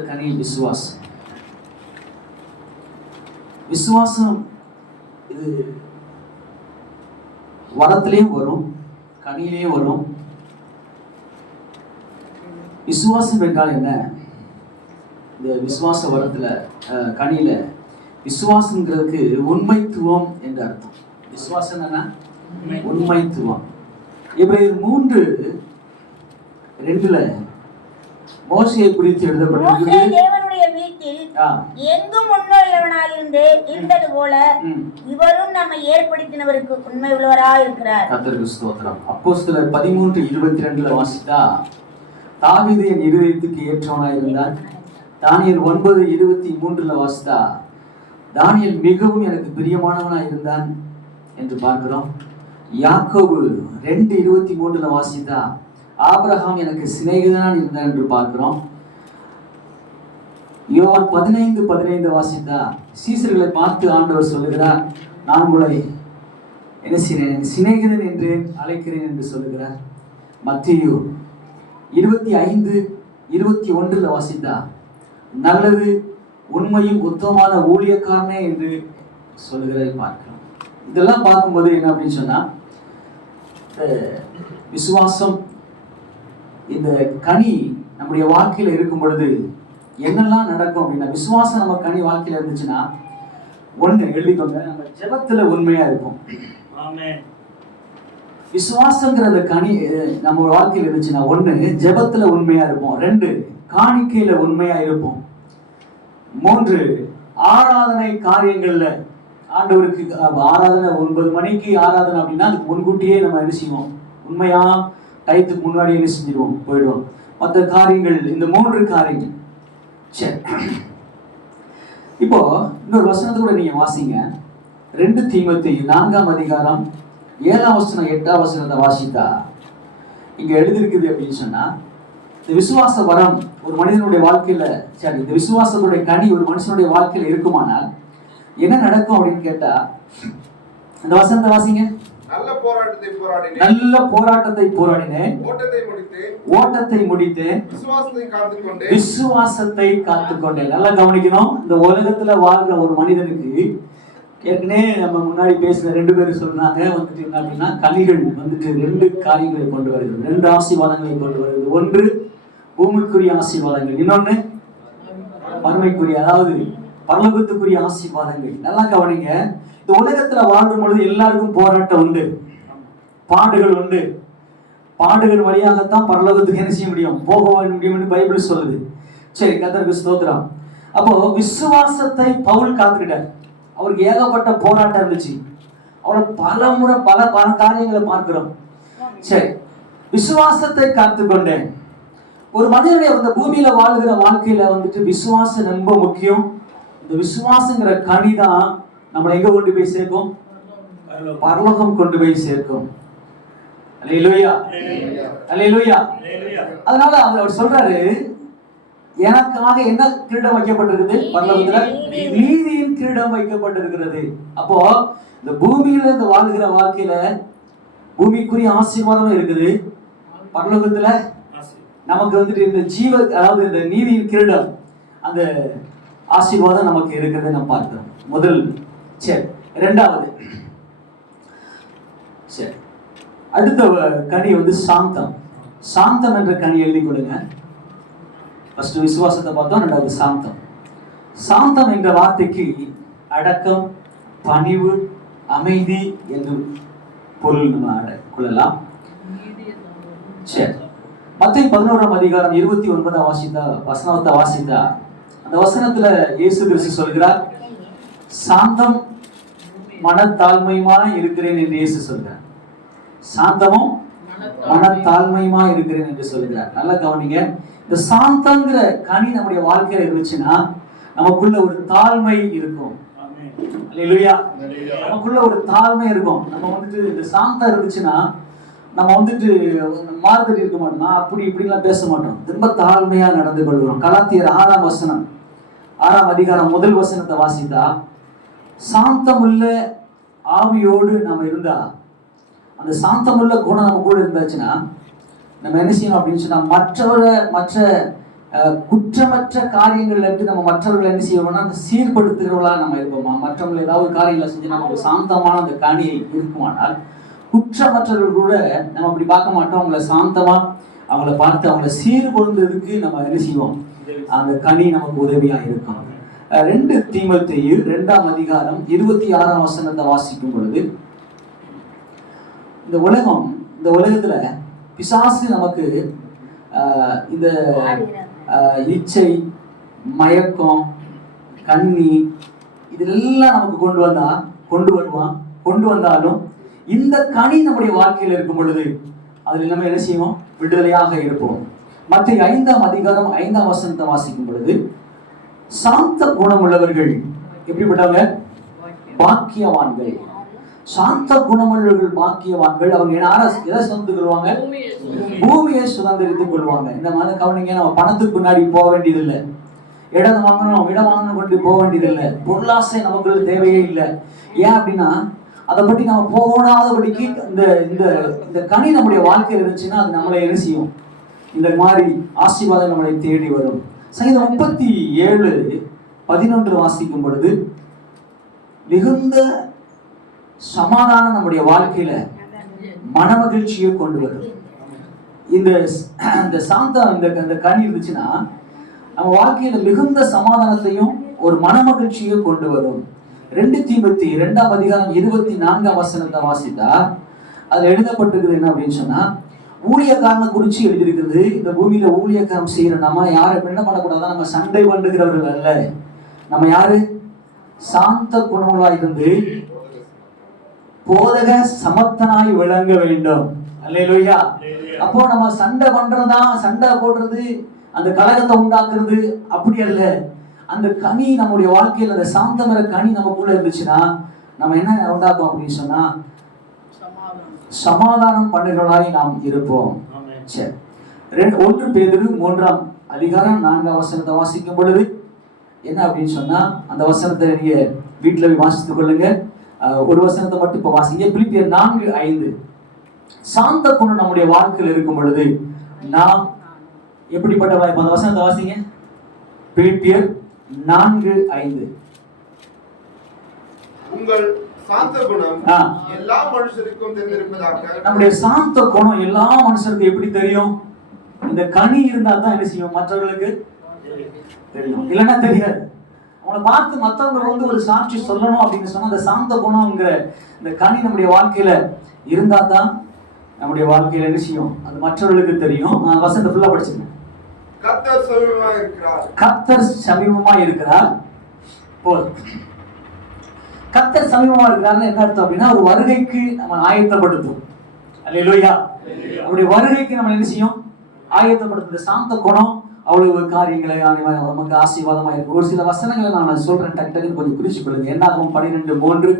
அடுத்த கனி விசுவாசம். விசுவாசம் இது வரத்திலையும் வரும், கனியிலையும் வரும். விசுவாசம் என்றால் என்ன? இந்த விசுவாச வரத்துல கனியில விசுவாசங்கிறதுக்கு உண்மைத்துவம் என்று அர்த்தம். விசுவாசம் என்னன்னா உண்மைத்துவம். இப்ரேயர் 3:2 மோசேயை குறித்து எழுதப்பட்டிருக்கிறது. தேவனுடைய வீட்டில் எங்கும் உண்மையுள்ளவனாயிருந்து இருந்தது போல இவரும் நம்மை ஏற்படுத்தினவருக்கு உண்மை உள்ளவராய் இருக்கிறார். கர்த்தருக்கு ஸ்தோத்திரம். அப்போஸ்தலர் 13:22 வாசித்தா தாவீது என் இருதயத்துக்கு ஏற்றவனாய் இருந்தான். தானியேல் 9:23 வாசித்தா தானியேல் மிகவும் எனக்கு பிரியமானவனாய் இருந்தான் என்று பார்க்கிறோம். யாக்கோபு 2:23 வாசித்தா ஆபிரகாம் எனக்கு சிநேகிதனான் இருந்தான் என்று பார்க்கிறோம். யோவான் 15:15 வாசித்தா சீசர்களை பார்த்து ஆண்டவர் சொல்லுகிறார், நான் உங்களை என்ன செய்கிறேன், சிநேகிதன் என்று அழைக்கிறேன் என்று சொல்லுகிறார். மத்தேயு 25:21 வாசித்தா நல்லது உண்மையும் உத்தமமான ஊழியக்காரனே என்று சொல்லுகிறதை பார்க்கிறோம். இதெல்லாம் பார்க்கும்போது என்ன அப்படின்னு சொன்னா, விசுவாசம் இந்த கனி நம்முடைய வாழ்க்கையில இருக்கும் பொழுது என்னெல்லாம் நடக்கும் அப்படின்னா, விசுவாசம் நம்ம கனி வாழ்க்கையில இருந்துச்சுன்னா, ஒண்ணு எழுதிக்கோங்க, நம்ம ஜெபத்துல உண்மையா இருப்போம். விசுவாசங்கிற அந்த கனி நம்ம வாழ்க்கையில் இருந்துச்சுன்னா, ஒண்ணு ஜெபத்துல உண்மையா இருப்போம், 2 காணிக்கையில உண்மையா இருப்போம், 3 ஆராதனை காரியங்கள்ல ஆண்டவருக்கு ஆராதனை 9 மணிக்கு ஆராதனை அப்படின்னா அதுக்கு முன்கூட்டியே நம்ம என்ன செய்வோம், உண்மையா டயத்துக்கு முன்னாடி என்ன செஞ்சிருவோம், போயிடுவோம். மற்ற காரியங்கள் இந்த 3 காரியங்கள். சரி, இப்போ இன்னொரு வசனத்தை கூட நீங்க வாசிங்க. 2 தீமோத்தேயு 4:7 8 வாசித்தா இங்க எழுதிருக்குது அப்படின்னு சொன்னா, இந்த விசுவாச வரம் ஒரு மனிதனுடைய வாழ்க்கையில, சரி, இந்த விசுவாசத்துடைய கனி ஒரு மனுஷனுடைய வாழ்க்கையில இருக்குமானால் என்ன நடக்கும் அப்படின்னு கேட்டா, அந்த வசனத்தை வாசிங்க. நல்ல போராட்டத்தை போராடினேன், ஓட்டத்தை முடித்தேன், விசுவாசத்தை காத்துக்கொண்டேன். நல்லா கவனிக்கணும். இந்த உலகத்துல வாழ்ற ஒரு மனிதனுக்கு ஏற்கனவே நம்ம முன்னாடி பேசுற 2 பேரும் சொல்றாங்க வந்துட்டு என்ன அப்படின்னா, கனிகள் வந்துட்டு 2 காரியங்களை கொண்டு வருகிறது, 2 ஆசீர்வாதங்களை கொண்டு வருகிறது. ஒன்று பூமிக்குரிய ஆசீர்வாதங்கள், இன்னொன்னு மறுமைக்குரிய, அதாவது பரலோகத்துக்குரிய ஆசீர்வாதங்கள். நல்லா கவனிங்க. இந்த உலகத்துல வாழும் பொழுது எல்லாருக்கும் போராட்டம் உண்டு, பாடுகள் உண்டு. பாடுகள் வழியாகத்தான் பரலோகத்துக்கு என்ன செய்ய முடியும், போக முடியும் என்று பைபிள் சொல்லுது. சரி, கர்த்தருக்கு ஸ்தோத்திரம். அப்போ விசுவாசத்தை பவுல் காத்துக்கிட்டார். அவருக்கு ஏகப்பட்ட போராட்டம் இருந்துச்சு. அவரை பல முறை பல காரியங்களை பார்க்கிறோம். சரி, விசுவாசத்தை காத்துக்கொண்டேன். ஒரு மனிதனுடைய அந்த பூமியில வாழ்கிற வாழ்க்கையில வந்துட்டு விசுவாசம் ரொம்ப முக்கியம். இந்த விசுவாசங்கிற கனி தான் நம்மளை எங்க கொண்டு போய் சேர்க்கும், பரலோகம் கொண்டு போய் சேர்க்கும். அல்லேலூயா, அல்லேலூயா. அதனால அவர் சொல்றாரு, எனக்காக என்ன கிரீடம் வைக்கப்பட்டிருக்குது, பரலோகத்துல நீதியின் கிரீடம் வைக்கப்பட்டிருக்கிறது. அப்போ இந்த பூமியில இந்த வாழ்கிற வாழ்க்கையில பூமிக்குரிய ஆசீர்வாதமும் இருக்குது, பரலோகத்துல நமக்கு வந்துட்டு இந்த அதாவது இந்த நீதியின் கிரீடம், அந்த ஆசீர்வாதம் நமக்கு இருக்கிறது நம்ம பார்க்கிறோம். முதல். சரி, 2வது. சரி, அடுத்த கனி வந்து சாந்தம். சாந்தம் என்ற கனி எழுதி கொடுங்க. ஃபர்ஸ்ட் விசுவாசத்தை பார்த்தோம், 2வது சாந்தம். சாந்தம் என்ற வார்த்தைக்கு அடக்கம், பணிவு, அமைதி என்று பொருள் நம்ம கொள்ளலாம். சரி, மத்தேயு 11:29 வசனத்தை வாசித்தா அந்த வசனத்துல இயேசு கிறிஸ்து சொல்கிறார், சாந்தம் மனத்தாழ்மையுமா இருக்கிறேன் என்று இயேசு சொல்கிறார். சாந்தமும் மனத்தாழ்மையுமா இருக்கிறேன் என்று சொல்கிறார். நல்லா கவனிங்க. இந்த சாந்தங்கிற கனி நம்முடைய வாழ்க்கையில இருந்துச்சுன்னா நமக்குள்ள ஒரு தாழ்மை இருக்கும். அல்லேலூயா. நமக்குள்ள ஒரு தாழ்மை இருக்கும். நம்ம வந்துட்டு இந்த சாந்தம் இருந்துச்சுன்னா நம்ம வந்துட்டு மாறுதல் இருக்க மாட்டோம், நான் அப்படி இப்படிலாம் பேச மாட்டோம், ரொம்ப தாழ்மையா நடந்து கொள்கிறோம். கலாத்தியர் 6:1 1 வசனத்தை வாசித்தா, சாந்தமுள்ள ஆவியோடு நம்ம இருந்தா, அந்த சாந்தமுள்ள குணம் நம்ம கூட இருந்தாச்சுன்னா நம்ம என்ன செய்யணும் அப்படின்னு சொன்னா, மற்ற குற்றமற்ற காரியங்கள்ல இருந்து நம்ம மற்றவர்களை என்ன செய்வோம்னா சீர்படுத்துகிறவர்களா நம்ம இருப்போமா? மற்றவங்களை ஏதாவது காரியங்களை செஞ்சு நமக்கு சாந்தமான அந்த கனி இருக்குமானால், குற்றமற்றவர்கள் கூட நம்ம அப்படி பார்க்க மாட்டோம். அவங்கள சாந்தமா அவங்கள பார்த்து அவங்கள சீர்படுத்துறதுக்கு நம்ம என்ன செய்வோம்? அந்த கனி நமக்கு உதவியா இருக்கும். 2 தீமோத்தேயு 2ஆம் அதிகாரம் 26ஆம் வசனத்தை வாசிக்கும் பொழுது, இந்த உலகத்துல பிசாசு நமக்கு இந்த இச்சை, மயக்கம், கண்ணி இதெல்லாம் நமக்கு கொண்டு வந்தாலும் இந்த கனி நம்முடைய வாழ்க்கையில் இருக்கும் பொழுது அதில் நம்ம என்ன செய்வோம்? விடுதலையாக இருப்போம். மத்திய 5ஆம் அதிகாரம் 5ஆம் வசனத்தை வாசிக்கும் பொழுது, சாந்த குணம் உள்ளவர்கள் எப்படிப்பட்டவங்க? பாக்கியவான்கள். சாந்த குணமுள்ளவர்கள் பாக்கியவான்கள். அவங்க எதை சுதந்திரித்துக் கொள்வாங்க? பூமியை சுதந்திரித்துக் கொள்வாங்க. இந்த மாதிரி கவனிங்க, நம்ம பணத்துக்கு பின்னாடி போக வேண்டியதில்லை, இடம் வாங்கணும் கொண்டு போக வேண்டியதில்லை, பொருளாசை நமக்கு தேவையே இல்லை. ஏன் அப்படின்னா அதை பற்றி நம்ம போகாதபடிக்கு இந்த கனி நம்முடைய வாழ்க்கையில் இருந்துச்சுன்னா அது நம்மளை என்ன செய்யும்? இந்த மாதிரி ஆசீர்வாதம் நம்மளை தேடி வரும். சங்கீதம் 37:11 வாசிக்கும் பொழுது, மிகுந்த சமாதானம் நம்முடைய வாழ்க்கையில மனமகிழ்ச்சியை கொண்டு வரும். இந்த சாந்தம் இந்த கனி இருந்துச்சுன்னா நம்ம வாழ்க்கையில மிகுந்த சமாதானத்தையும் ஒரு மனமகிழ்ச்சியை கொண்டு வரும். 2 தீமோத்தேயு 2ஆம் அதிகாரம் 24ஆம் வசனத்தை வாசித்தா அதுல எழுதப்பட்டிருக்குது என்ன அப்படின்னு சொன்னா, ஊழியக்காரனை குறிச்சு எழுதியிருக்கிறது. இந்த பூமியில ஊழியக்காரம் செய்யற நம்ம யாரை என்ன பண்ணக்கூடாதான்? நம்ம சண்டை பண்ணுகிறவர்கள் அல்ல. நம்ம யாரு? சாந்த குணங்களா இருந்து போதக சமத்தனாய் விளங்க வேண்டும். அல்லேலூயா. அப்போ நம்ம சண்டை பண்றதா, சண்டை போடுறது, அந்த கலகத்தை உண்டாக்குறது அப்படி அல்ல. அந்த கனி நம்முடைய வாழ்க்கையில், அந்த சாந்தமர கனி நமக்குள்ள இருந்துச்சுன்னா நம்ம என்ன உண்டாக்கும் அப்படின்னு சொன்னா சமாதானம் பண்ணுகிறவர்களாய் நாம் இருப்போம். சரி, 1 பேதுரு 3ஆம் அதிகாரம் 4ஆம் வசனத்தை வாசிக்கும் பொழுது என்ன அப்படின்னு சொன்னா, அந்த வசனத்தை நீங்க வீட்டுல போய் வாசித்துக் கொள்ளுங்க. ஒரு வசனத்தை மட்டும் இப்ப வாசிங்க. பிலிப்பியர் 4:5. சாந்த குணம் நம்முடைய வாழ்க்கையில் இருக்கும் பொழுது நாம் எப்படிப்பட்ட அந்த வசனத்தை வாசிங்க. பிலிப்பியர் 4:5. உங்கள் சாந்த குணம் எல்லா மனுஷருக்கும் தெரிந்திருப்பதாக. நம்முடைய சாந்த குணம் எல்லா மனுஷருக்கும் எப்படி தெரியும்? இந்த கனி இருந்தா தான் என்ன செய்யும்? மற்றவர்களுக்கு தெரியும், இல்லைன்னா தெரியாது. அவங்களை பார்த்து மற்றவங்க ஒரு சாட்சி சொல்லணும் அப்படின்னு சொன்னா அந்த சாந்த குணம்ங்கிற இந்த கனி நம்முடைய வாழ்க்கையில இருந்தா தான் நம்முடைய வாழ்க்கையில என்ன செய்யும்? அது மற்றவர்களுக்கு தெரியும். நான் வசனத்தை ஃபுல்லா படிச்சிருக்கேன். கர்த்தர் சமீபமா இருக்கிறார். கர்த்தர் சமீபமா இருக்கிறார். கர்த்தர் சமீபமா இருக்கிறார்னு என்ன அர்த்தம் அப்படின்னா, ஒரு வருகைக்கு நம்ம ஆயத்தப்படுத்தும். அல்லேலூயா. அவருடைய வருகைக்கு நம்ம என்ன செய்யும்? ஆயத்தப்படுத்தும். சாந்த குணம் அவ்வளவு காரியங்களை நமக்கு ஆசீர்வாதமா இருக்கு. ஒரு சில வசனங்களை நான் சொல்றேன், டக்கு கொஞ்சம் குறிச்சு கொள்ளுங்க. என்னாகும் 12:3,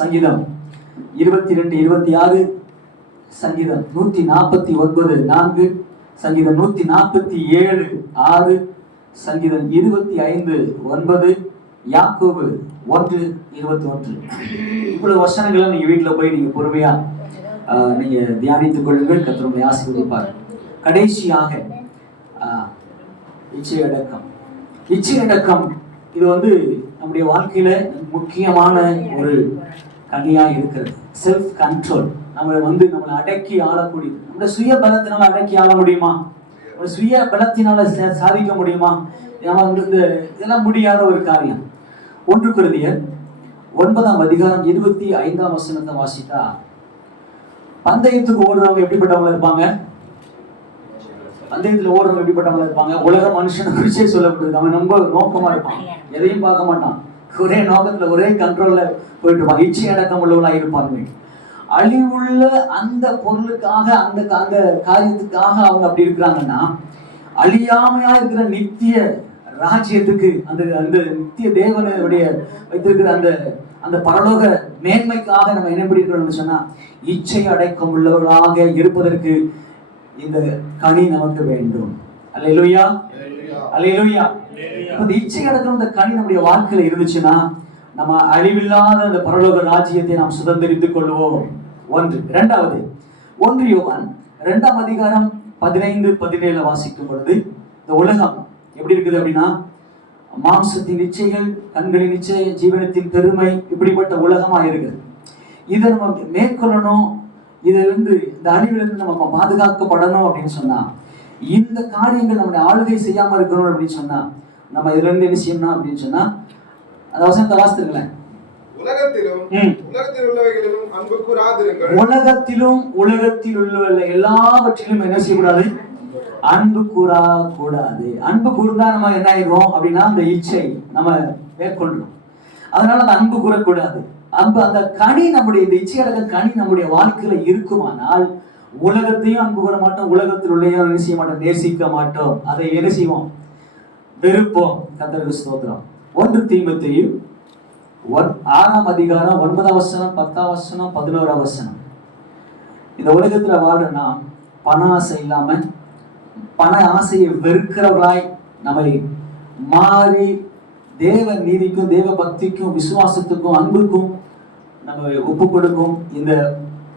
சங்கீதம் 22:26, சங்கீதம் 149:4, சங்கீதம் 147:6, சங்கீதம் 25:9, யாக்கோபு 1:21. இவ்வளவு வசனங்களை நீங்க வீட்டுல போய் நீங்க பொறுமையா நீங்க தியானித்துக் கொள்ளுங்கள். கர்த்தர் உங்களை ஆசீர்வதிப்பார். கடைசியாக இச்சையடக்கம் இது நம்முடைய வாழ்க்கையில முக்கியமான ஒரு கனியா இருக்கிறது. Self control. நம்மளை அடக்கி ஆளக்கூடியது. நம்மளோட சுய பலத்தினால அடக்கி ஆள முடியுமா? சுய பலத்தினால சாதிக்க முடியுமா? இதெல்லாம் முடியாத ஒரு காரியம். 1 கொரிந்தியர் 9ஆம் அதிகாரம் 25ஆம் வசனத்தை வாசித்தா, பந்தயத்துக்கு ஓடுறவங்க எப்படிப்பட்டவங்க இருப்பாங்க? பந்தயத்துல ஓடுறவங்க எப்படிப்பட்டவங்க இருப்பாங்க? உலக மனுஷனை குறிச்சே சொல்லப்படுது. அவன் ரொம்ப நோக்கமா இருப்பான், எதையும் பார்க்க மாட்டான், ஒரே நோக்கத்துல ஒரே கண்ட்ரோல்ல போயிட்டு இருப்பான். இச்சை அடக்கம் உள்ளவங்களா இருப்பாங்க. அழிவுள்ள அந்த பொருளுக்காக அந்த காரியத்துக்காக அவங்க அப்படி இருக்கிறாங்கன்னா, அழியாமையா இருக்கிற நித்திய ராஜ்யத்துக்கு அந்த நித்திய தேவனுடைய வைத்திருக்கிற அந்த பரலோக மேன்மைக்காக நம்ம என்ன பண்ணிருக்கோம்னு சொன்னா, இச்சை அடக்கம் உள்ளவர்களாக இருப்பதற்கு இந்த கனி நமக்கு வேண்டும். அல்லேலூயா, அல்லேலூயா. இந்த இச்சை அடக்கம் இந்த கனி நம்முடைய வாழ்க்கையில இருந்துச்சுன்னா நம்ம அழிவில்லாத அந்த பரலோக ராஜ்யத்தை நாம் சுதந்திரித்துக் கொள்வோம். 1. 2வது 1 யோவான் 2ஆம் அதிகாரம் 15-17 வாசிக்கும் பொழுது, இந்த உலகம் எப்படி இருக்குது அப்படின்னா, மாம்சத்தின் இச்சைகள், கண்களின் இச்சை, ஜீவனத்தின் பெருமை, இப்படிப்பட்ட உலகமா இருக்குது. இதை நம்ம மேற்கொள்ளணும், இதிலிருந்து இந்த அழிவிலிருந்து நம்ம பாதுகாக்கப்படணும் அப்படின்னு சொன்னா, இந்த காரியங்கள் நம்முடைய ஆளுகை செய்யாம இருக்கணும் அப்படின்னு சொன்னா, நம்ம இதுல இருந்து என்ன செய்யணும் அப்படின்னு சொன்னா, அந்த வசனத்தை வாசித்துங்களேன். உலகத்தில் உள்ளவைகளிலும் அன்பு கூறாதிருங்கள். உலகத்திலும் உலகத்தில் உள்ள எல்லாவற்றிலும் என்ன செய்யக்கூடாது? அன்பு கூறாக்கூடாது. அன்பு கூர்ந்தா நம்ம என்ன ஆயிடுவோம் அப்படின்னா, அந்த இச்சை நம்ம மேற்கொள்றோம். அதனால அந்த அன்பு கூறக்கூடாது. அன்பு, அந்த கனி, நம்முடைய இந்த இச்சையடக்க கனி நம்முடைய வாழ்க்கையில இருக்குமானால், உலகத்தையும் அன்பு கூற மாட்டோம், உலகத்தில் உள்ளதையும் என்ன செய்ய மாட்டோம், நேசிக்க மாட்டோம். அதை என்ன செய்வோம்? வெறுப்போம். கர்த்தருக்கு ஸ்தோத்திரம். 1 தீமோத்தேயு 6ஆம் அதிகாரம் 9ஆம் வசனம், 10ஆம் வசனம், 11ஆம் வசனம். இந்த உலகத்துல வாழ்றனா பண ஆசை இல்லாம, பண ஆசையை வெறுக்கிறவர்களாய் நம்மை மாறி தேவ நீதிக்கும், தேவ பக்திக்கும், விசுவாசத்துக்கும், அன்புக்கும் நம்ம ஒப்பு கொடுக்கும் இந்த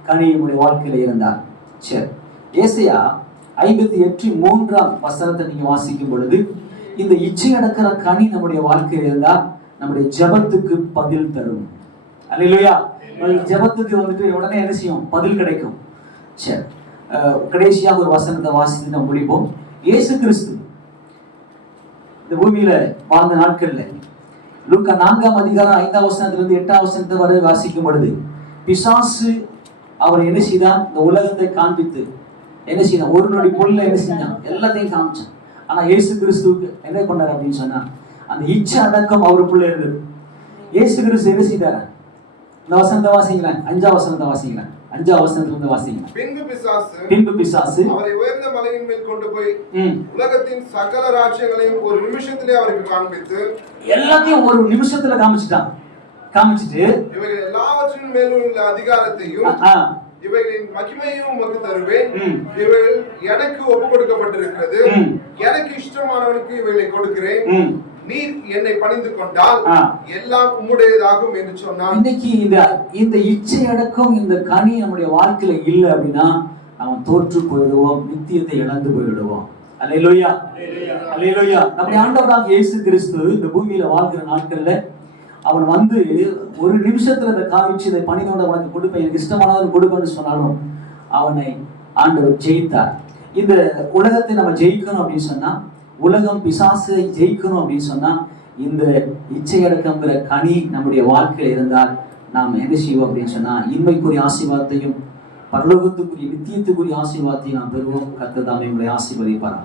கனி நம்முடைய வாழ்க்கையில இருந்தார். சரி, ஏசாயா 58:3ஆம் வசனத்தை நீங்க வாசிக்கும் பொழுது, இந்த இச்சை அடக்கிற கனி நம்முடைய வாழ்க்கையில் இருந்தா நம்முடைய ஜெபத்துக்கு பதில் தரும். அல்லேலூயா. ஜெபத்துக்கு வந்துட்டு உடனே என்ன செய்யும்? பதில் கிடைக்கும். சரி, கடைசியாக ஒரு வசனத்தை வாசித்து நம்ம முடிப்போம். இயேசு கிறிஸ்து இந்த பூமியில வாழ்ந்த நாட்கள்ல லூக்கா 4ஆம் அதிகாரம் 5ஆம் வசனத்திலிருந்து 8ஆம் வசனத்தை வரை வாசிக்கும் பொழுது, பிசாசு அவர் என்ன செய்தான்? இந்த உலகத்தை காண்பித்து என்ன செய்தான்? ஒரு நொடி பொருள்ல என்ன செஞ்சான்? எல்லாத்தையும் காமிச்சான். ஆனா இயேசு கிறிஸ்துவுக்கு என்ன பண்ணார் அப்படின்னு சொன்னா, அந்த இச்சை அடக்கம் அவருக்குள்ள இருந்தது. இயேசு கிறிஸ்து என்ன செய்தார்? இந்த வசனத்தை வாசிங்களேன், 5ஆம் வசனத்தை வாசிங்களேன், 5ஆம் வசனத்திலிருந்து வாசிங்க. பின்பு பிசாசு அவரை உயர்ந்த மலையின் மேல் கொண்டு போய் உலகத்தின் சகல ராஜ்யங்களையும் ஒரு நிமிஷத்திலே அவருக்கு காண்பித்து, எல்லாத்தையும் ஒரு நிமிஷத்துல காமிச்சிட்டான். காமிச்சிட்டு இவைகள் எல்லாவற்றின் மேலும் உள்ள அதிகாரத்தையும் இவைகளின் மகிமையும் உமக்கு தருவேன். இவைகள் எனக்கு ஒப்பு கொடுக்கப்பட்டிருக்கிறது. எனக்கு இஷ்டமானவனுக்கு இவைகளை கொடுக்கிறேன். நீர் என்னை பணிந்து கொண்டால் எல்லாம் உம்முடையதாகும் என்று சொன்னான். இன்னைக்கு இந்த இச்சை அடக்கம், இந்த கனி நம்முடைய வாழ்க்கையில இல்ல அப்படின்னா நாம் தோற்று போயிடுவோம், நித்தியத்தை இழந்து போயிடுவோம். அல்லேலூயா, அல்லேலூயா. நம்முடைய ஆண்டவராகிய இயேசு கிறிஸ்து இந்த பூமியில வாழ்கிற நாட்கள்ல அவன் வந்து ஒரு நிமிஷத்துல அதை காமிச்சு, இதை பணிதோட உனக்கு கொடுப்பேன், எனக்கு இஷ்டமானவன் கொடுப்பேன்னு சொன்னாலும் அவனை ஆண்டவர் ஜெயித்தார். இந்த உலகத்தை நம்ம ஜெயிக்கணும் அப்படின்னு சொன்னா, உலகம் பிசாசை ஜெயிக்கணும் அப்படின்னு சொன்னா, இந்த இச்சையடக்கம்ங்கிற கனி நம்முடைய வாழ்க்கையில் இருந்தால் நாம் என்ன செய்வோம் அப்படின்னு சொன்னா, இன்மைக்குரிய ஆசீர்வாதத்தையும் பரலோகத்துக்குரிய நித்தியத்துக்குரிய ஆசீர்வாதத்தையும் நாம் பெறுவோம். கர்த்தர் தாமே உங்களை ஆசீர்வதிப்பார்.